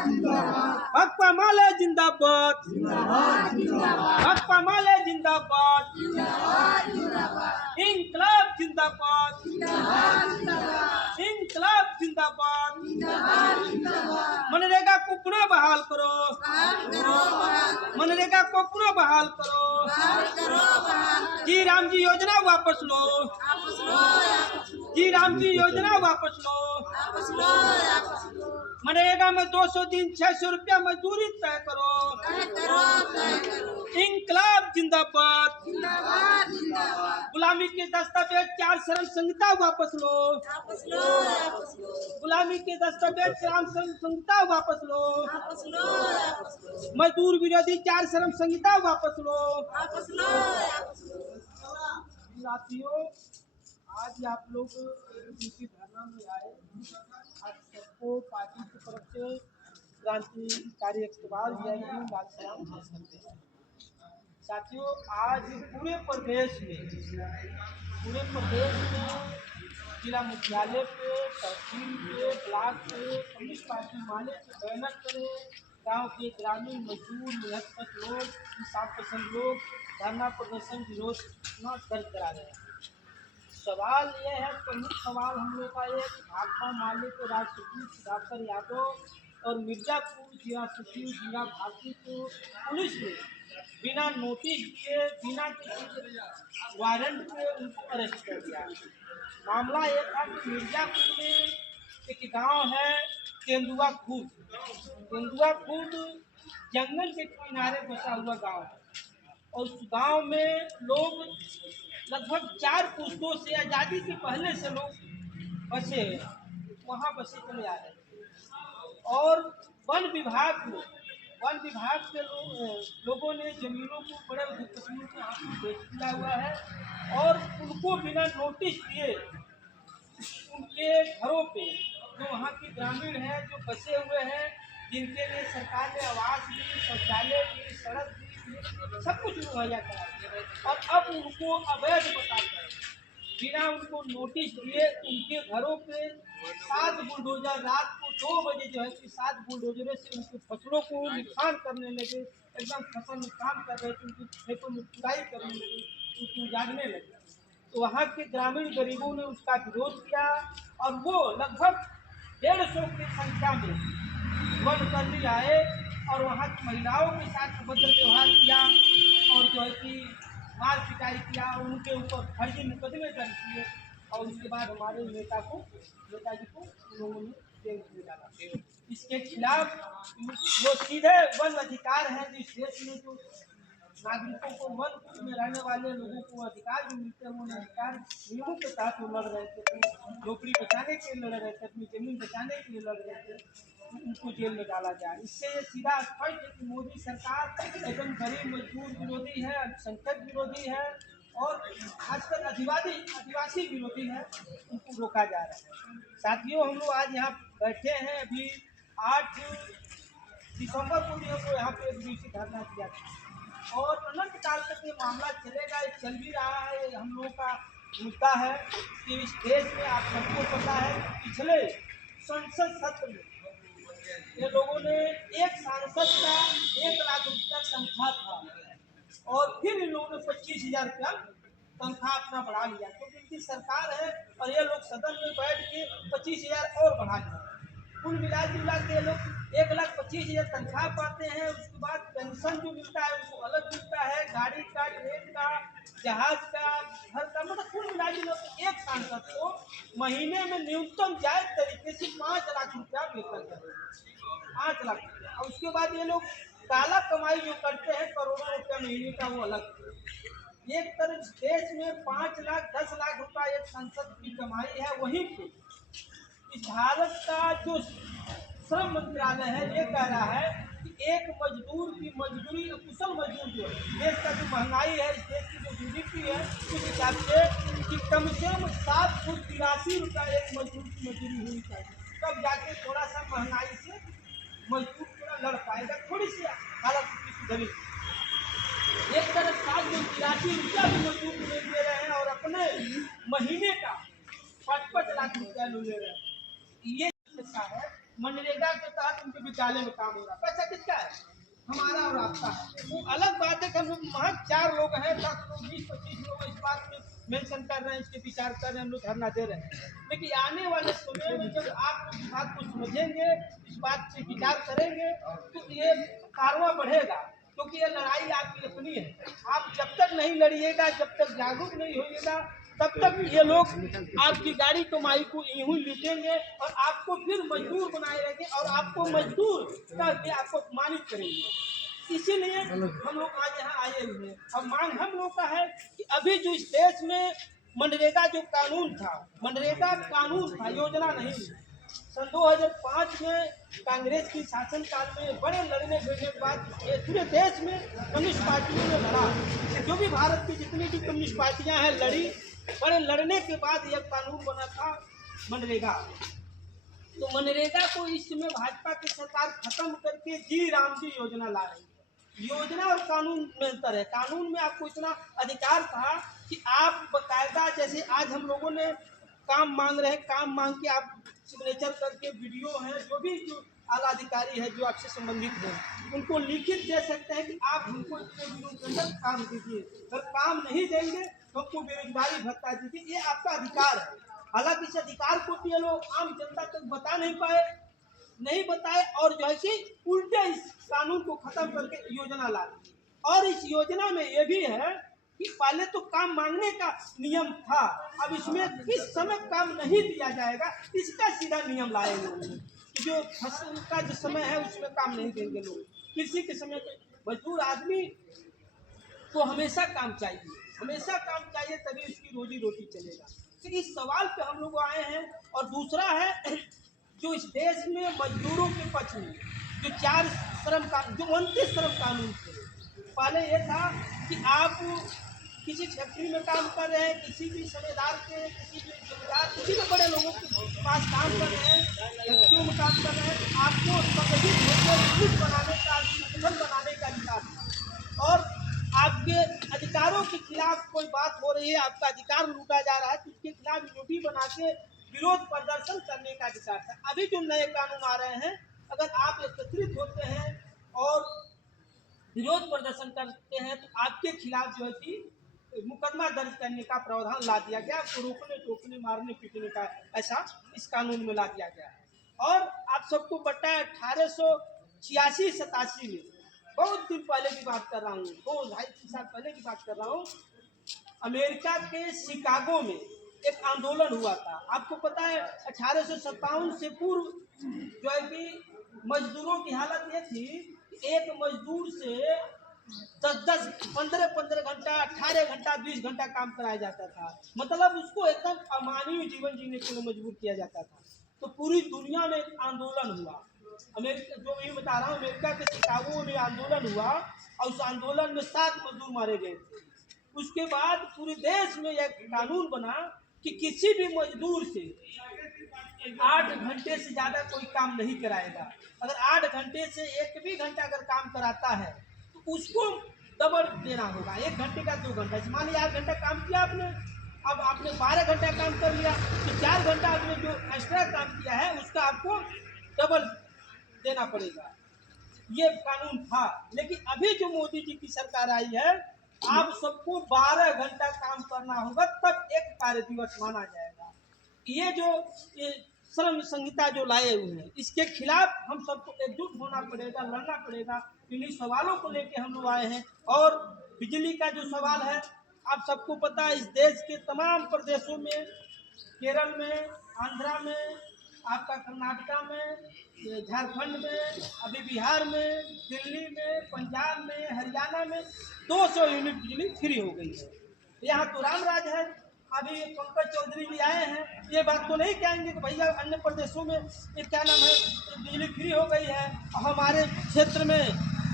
भाकपा माले जिंदाबाद, भाकपा माले जिंदाबाद, इंकलाब जिंदाबाद, इंकलाब जिंदाबाद। मनरेगा को पुनः बहाल करो, मनरेगा को पुनः बहाल करो। जी राम जी योजना वापस लो, जी राम जी योजना वापस लो। मनरेगा में 200 दिन 600 रुपया मजदूरी तय करो। इंकलाब जिंदाबाद, गुलामी के दस्तावेज 4 श्रम संहिता वापस लो, गुलामी के दस्तावेज 4 श्रम संहिता वापस लो। मजदूर विरोधी 4 श्रम संहिता वापस लो। साथियों, आज आप लोग धरना में आए, आज सबको पार्टी की तरफ से क्रांतिकारी इकबाल जयंती लाल सलाम करते हैं। साथियों, आज पूरे प्रदेश में जिला मुख्यालय पे, तहसील पे, ब्लॉक पे कम्युनिस्ट पार्टी माले के बैनर करे गांव के ग्रामीण मजदूर निहत्त लोग, इंसाफ पसंद लोग धरना प्रदर्शन विरोध दर्ज करा रहे हैं। सवाल ये है, प्रमुख सवाल हम लोग का ये कि भाकपा माले के राष्ट्रीय सचिव सुधाकर यादव और मिर्जापुर जिला सचिव जिला भारती को पुलिस ने बिना नोटिस दिए, बिना किसी वारंट पे उनको अरेस्ट कर दिया। मामला ये था कि मिर्जापुर में एक गांव है तेंदुआ खूद। तेंदुआ खूद जंगल के किनारे बसा हुआ गांव है और उस गांव में लोग लगभग 4 पुश्तों से, आज़ादी के पहले से लोग बसे, वहाँ बसे चले आ रहे हैं। और वन विभाग के लोगों ने जमीनों को बड़े उद्योगपतियों के हाथ में बेच दिया हुआ है और उनको बिना नोटिस दिए उनके घरों पे, जो वहाँ के ग्रामीण हैं, जो बसे हुए हैं, जिनके लिए सरकार ने आवास दी, शौचालय दी, सड़क दी, सब कुछ मुहैया करा और अब उनको अवैध बताकर बिना उनको नोटिस दिए उनके घरों पे 7 बुलडोजर रात को 2 बजे जो है कि 7 बुलडोजरों से उनकी फसलों को नुकसान करने लगे, एकदम फसल नुकसान कर रहे थे, उनकी खेतों में खुदाई करने लगे, उनको उजाड़ने लगे। तो वहाँ के ग्रामीण गरीबों ने उसका विरोध किया और वो लगभग 150 की संख्या में वनकर्मी आए और वहाँ की महिलाओं के साथ अभद्र व्यवहार किया और जो है कि मार पिटाई किया और उनके ऊपर फर्जी मुकदमे दर्ज किए और उसके बाद हमारे नेताजी को लोगों ने जेल में डाला। इसके खिलाफ वो सीधे वन अधिकार है जिस देश में जो नागरिकों को वन में रहने वाले लोगों को अधिकार भी मिलते हैं, वो अधिकार नियमों के तहत वो लड़ रहे थे, अपनी नौकरी बचाने के लिए लड़ रहे थे, अपनी जमीन बचाने के लिए लड़ रहे थे, उनको जेल में डाला जाए। इससे ये सीधा स्पष्ट है कि मोदी सरकार एकदम गरीब मजदूर विरोधी है, अल्पसंख्यक विरोधी है और खासकर आदिवासी विरोधी है, उनको रोका जा रहा है। साथियों, हम लोग आज यहाँ बैठे हैं, अभी 8 दिसंबर को भी हमको यहाँ पे एक दिवसीय धरना दिया था और अनंत काल तक ये मामला चलेगा, ये चल भी रहा है। हम लोगों का मुद्दा है कि इस देश में आप सबको पता है पिछले संसद सत्र में ये लोगों ने एक सांसद का 1 लाख रुपया तनख्वाह था और फिर इन लोगों ने 25,000 रुपया तनख्वाह अपना बढ़ा लिया, क्योंकि इनकी सरकार है और ये लोग सदन में बैठ के 25,000 और बढ़ा लिया। कुल मिला जुला के ये लोग 1,25,000 तनख्वाह पाते हैं। उसके बाद पेंशन जो मिलता है उसको अलग मिलता है, गाड़ी का, ट्रेन का, जहाज का, घर का, मतलब कुल मिला जुला के एक सांसद को महीने में न्यूनतम जायज तरीके से 5 लाख रुपया वेतन करते हैं, 5 लाख रुपया। और उसके बाद ये लोग काला कमाई जो करते हैं करोड़ों रुपया महीने का, वो अलग। एक तरफ देश में 5 लाख 10 लाख रुपया एक सांसद की कमाई है, वहीं पे इस भारत का जो श्रम मंत्रालय है ये कह रहा है कि एक मजदूर की मजदूरी, कुशल मजदूर जो देश का जो महंगाई है, इस देश की जो जीडीपी है, उस हिसाब से कि कम से कम 783 रुपया एक मजदूर की मजदूरी होनी चाहिए, तब जाके थोड़ा सा महंगाई से मजदूर थोड़ा लड़ पाएगा, थोड़ी सी हालत सुधरी। एक तरफ 783 रुपया भी मजदूर को दे रहे हैं और अपने महीने का 5-5 लाख रुपया ले रहे हैं। ये है मनरेगा के तहत उनके शौचालय में काम हो रहा है, पैसा किसका है? हमारा और आपका है। वो अलग बात है कि हम लोग महज 4 लोग हैं, 10 लोग, 20-25 लोग इस बात में मेंशन कर रहे हैं, इसके विचार कर रहे हैं, हम लोग धरना दे रहे हैं। लेकिन आने वाले समय में जब आप लोग इस बात को समझेंगे, इस बात से विचार करेंगे, तो ये कारवां बढ़ेगा, क्योंकि ये लड़ाई आपकी अपनी है। आप जब तक नहीं लड़िएगा, जब तक जागरूक नहीं होइएगा, तब तक ये लोग आपकी गाड़ी कमाई को यूं ही लूटेंगे और आपको फिर मजदूर बनाए रहेंगे और आपको मजदूर करके आपको अपमानित करेंगे। इसीलिए हम लोग आज यहाँ आए हुए हैं। अब मांग हम लोग का है कि अभी जो इस देश में मनरेगा जो कानून था, मनरेगा कानून था, योजना नहीं। सन 2005 में कांग्रेस की शासनकाल में बड़े लड़ने भिड़ने के बाद पूरे देश में कम्युनिस्ट पार्टियों ने लड़ा। जो भी भारत की जितनी भी कम्युनिस्ट पार्टियां हैं लड़ी, बड़े लड़ने के बाद यह कानून बना था मनरेगा। तो मनरेगा को इस समय भाजपा की सरकार खत्म करके जी राम जी योजना ला रही है। योजना और कानून में अंतर है। कानून में आपको इतना अधिकार था कि आप बकायदा, जैसे आज हम लोगों ने काम मांग रहे हैं, काम मांग के आप सिग्नेचर करके वीडियो है, जो भी जो आला अधिकारी है जो आपसे संबंधित है, उनको लिखित दे सकते हैं कि आप हमको इतने दिनों के अंदर काम दीजिए। अगर काम नहीं देंगे तो हमको बेरोजगारी भत्ता दीजिए। ये आपका अधिकार है। हालांकि इस अधिकार को भी ये लोग आम जनता तक बता नहीं बताए और जो है कि उल्टे इस कानून को खत्म करके योजना ला दी। और इस योजना में ये भी है कि पहले तो काम मांगने का नियम था, अब इसमें किस समय काम नहीं दिया जाएगा इसका सीधा नियम लाए लोग कि जो फसल का जो समय है उसमें काम नहीं देंगे लोग। कृषि के समय मजदूर आदमी को हमेशा काम चाहिए, तभी उसकी रोजी रोटी चलेगा। तो इस सवाल पे हम लोग आए हैं। और दूसरा है जो इस देश में मजदूरों के पक्ष में जो 4 श्रम कानून, जो 29 श्रम कानून थे, पहले ये था कि आप किसी फैक्ट्री में काम कर रहे हैं, किसी भी सेवादार के, किसी भी जमींदार, किसी भी बड़े लोगों के पास काम कर रहे हैं, फैक्ट्रियों में काम कर रहे हैं, तो आपको संगठित होकर ग्रुप बनाने का, संगठन बनाने का अधिकार था। और आपके अधिकारों के खिलाफ कोई बात हो रही है, आपका अधिकार लूटा जा रहा है, तो उसके खिलाफ यूनिटी बना के विरोध प्रदर्शन करने का अधिकार था। अभी जो नए कानून आ रहे हैं, अगर आप एकत्रित होते हैं और विरोध प्रदर्शन करते हैं तो आपके खिलाफ जो है कि मुकदमा दर्ज करने का प्रावधान ला दिया गया। आपको रोकने टोकने मारने पीटने का ऐसा इस कानून में ला दिया गया है। और आप सबको पता है 1886-87 में, बहुत दिन पहले की बात कर रहा हूँ, 2-2.5 साल पहले की बात कर रहा हूँ, अमेरिका के शिकागो में एक आंदोलन हुआ था। आपको पता है 1857 से पूर्व जो है कि मजदूरों की हालत ये थी, एक मजदूर से 10-10, 15-15 घंटा, 18 घंटा, 20 घंटा काम कराया जाता था। मतलब उसको एकदम अमानवीय जीवन जीने के लिए मजबूर किया जाता था। तो पूरी दुनिया में एक आंदोलन हुआ। अमेरिका, जो मैं बता रहा हूँ, अमेरिका के शिकागो में आंदोलन हुआ और उस आंदोलन में 7 मजदूर मारे गए थे। उसके बाद पूरे देश में एक कानून बना कि किसी भी मजदूर से 8 घंटे से ज़्यादा कोई काम नहीं कराएगा। अगर 8 घंटे से 1 भी घंटा अगर काम कराता है तो उसको डबल देना होगा। 1 घंटे का 2 घंटा। मान लीजिए 8 घंटा काम किया आपने, अब आपने 12 घंटा काम कर लिया, तो 4 घंटा आपने जो एक्स्ट्रा काम किया है उसका आपको डबल देना पड़ेगा। ये कानून था। लेकिन अभी जो मोदी जी की सरकार आई है, आप सबको 12 घंटा काम करना होगा, तब एक कार्य दिवस माना जाएगा। ये जो श्रम संहिता जो लाए हुए हैं, इसके खिलाफ हम सबको एकजुट होना पड़ेगा, लड़ना पड़ेगा। इन्हीं सवालों को लेके हम लोग आए हैं। और बिजली का जो सवाल है, आप सबको पता है, इस देश के तमाम प्रदेशों में, केरल में, आंध्रा में, आपका कर्नाटका में, झारखंड में, अभी बिहार में, दिल्ली में, पंजाब में, हरियाणा में 200 यूनिट बिजली फ्री हो गई है। यहाँ तो राम राज है। अभी पंकज चौधरी भी आए हैं, ये बात तो नहीं कहेंगे कि भैया अन्य प्रदेशों में ये क्या नाम है, बिजली फ्री हो गई है, हमारे क्षेत्र में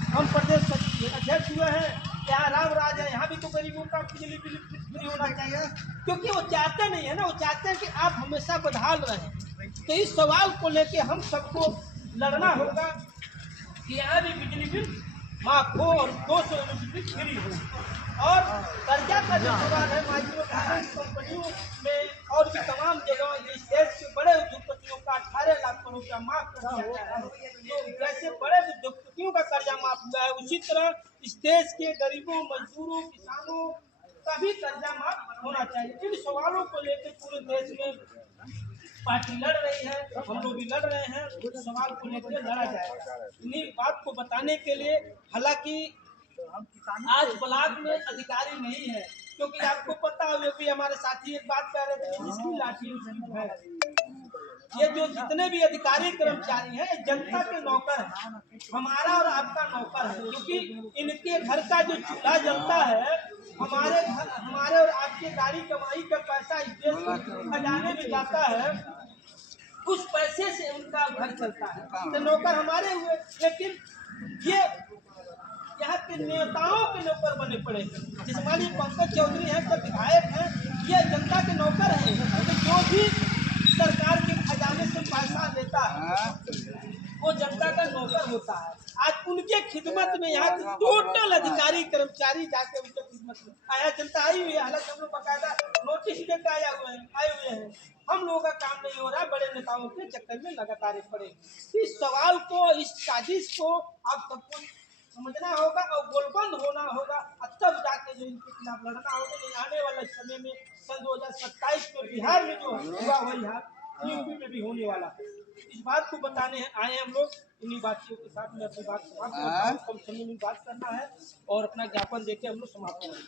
हम प्रदेश अध्यक्ष हुए हैं, यहाँ राम राज है, यहाँ भी तो गरीबों का बिजली फ्री होना चाहिए। क्योंकि वो चाहते नहीं है ना, वो चाहते हैं कि आप हमेशा बदहाल रहें। तो इस सवाल को लेके हम सबको लड़ना होगा कि यहाँ भी बिजली बिल माफ हो और 200 यूनिट बिजली फ्री हो। और कर्जा का जो सवाल है, माइक्रो फाइनेंस कंपनियों में और भी तमाम जगह इस देश के बड़े उद्योगपतियों का 18 लाख करोड़ रुपया माफ कर दिया गया है। तो जैसे बड़े उद्योगपतियों का कर्जा माफ हुआ है, उसी तरह इस देश के गरीबों, मजदूरों, किसानों का भी कर्जा माफ होना चाहिए। इन सवालों को लेकर पूरे देश में पार्टी लड़ रही है, हम लोग भी लड़ रहे हैं। उस सवाल को लेकर लड़ा जाएगा। इन्हीं बात को बताने के लिए, हालांकि आज ब्लॉक में अधिकारी नहीं है, क्योंकि आपको पता है कि हमारे साथी एक बात कह रहे थे कि जिसकी लाठी उसकी भैंस। ये जो जितने भी अधिकारी कर्मचारी हैं, जनता के नौकर हैं, हमारा और आपका नौकर है, क्योंकि इनके घर का जो चूल्हा जलता है, हमारे और आपके गाड़ी कमाई का पैसा इस देश के खजाने में जाता है, उस पैसे से उनका घर चलता है। तो नौकर हमारे हुए, लेकिन ये यहाँ के नेताओं के नौकर बने पड़े हैं। जैसे मानिए पंकज चौधरी हैं, जब विधायक हैं, ये जनता के नौकर हैं। तो जो भी सरकार के खजाने से पैसा लेता है वो जनता का नौकर होता है। आज उनके खिदमत में यहाँ के टोटल अधिकारी कर्मचारी जाके उनके खिदमत में आया, जनता आई हुई है। हालांकि हम लोग बाकायदा नोटिस देकर आए हुए हैं। हम लोगों का काम नहीं हो रहा, बड़े नेताओं के चक्कर में लगातार पड़े। इस सवाल को, इस साजिश को आप सबको समझना होगा और गोलबंद होना होगा, तब जाके जो इनके खिलाफ लड़ना होगा। नहीं आने वाले समय में सन 2027 में बिहार में जो हुआ वही हाल यूपी में भी होने वाला है। इस बात को बताने आए हैं हम लोग। इन्हीं बातों के साथ में अपनी बात समाप्त करता हूं। कम समय में बात करना है और अपना ज्ञापन देके हम लोग समाप्त करेंगे।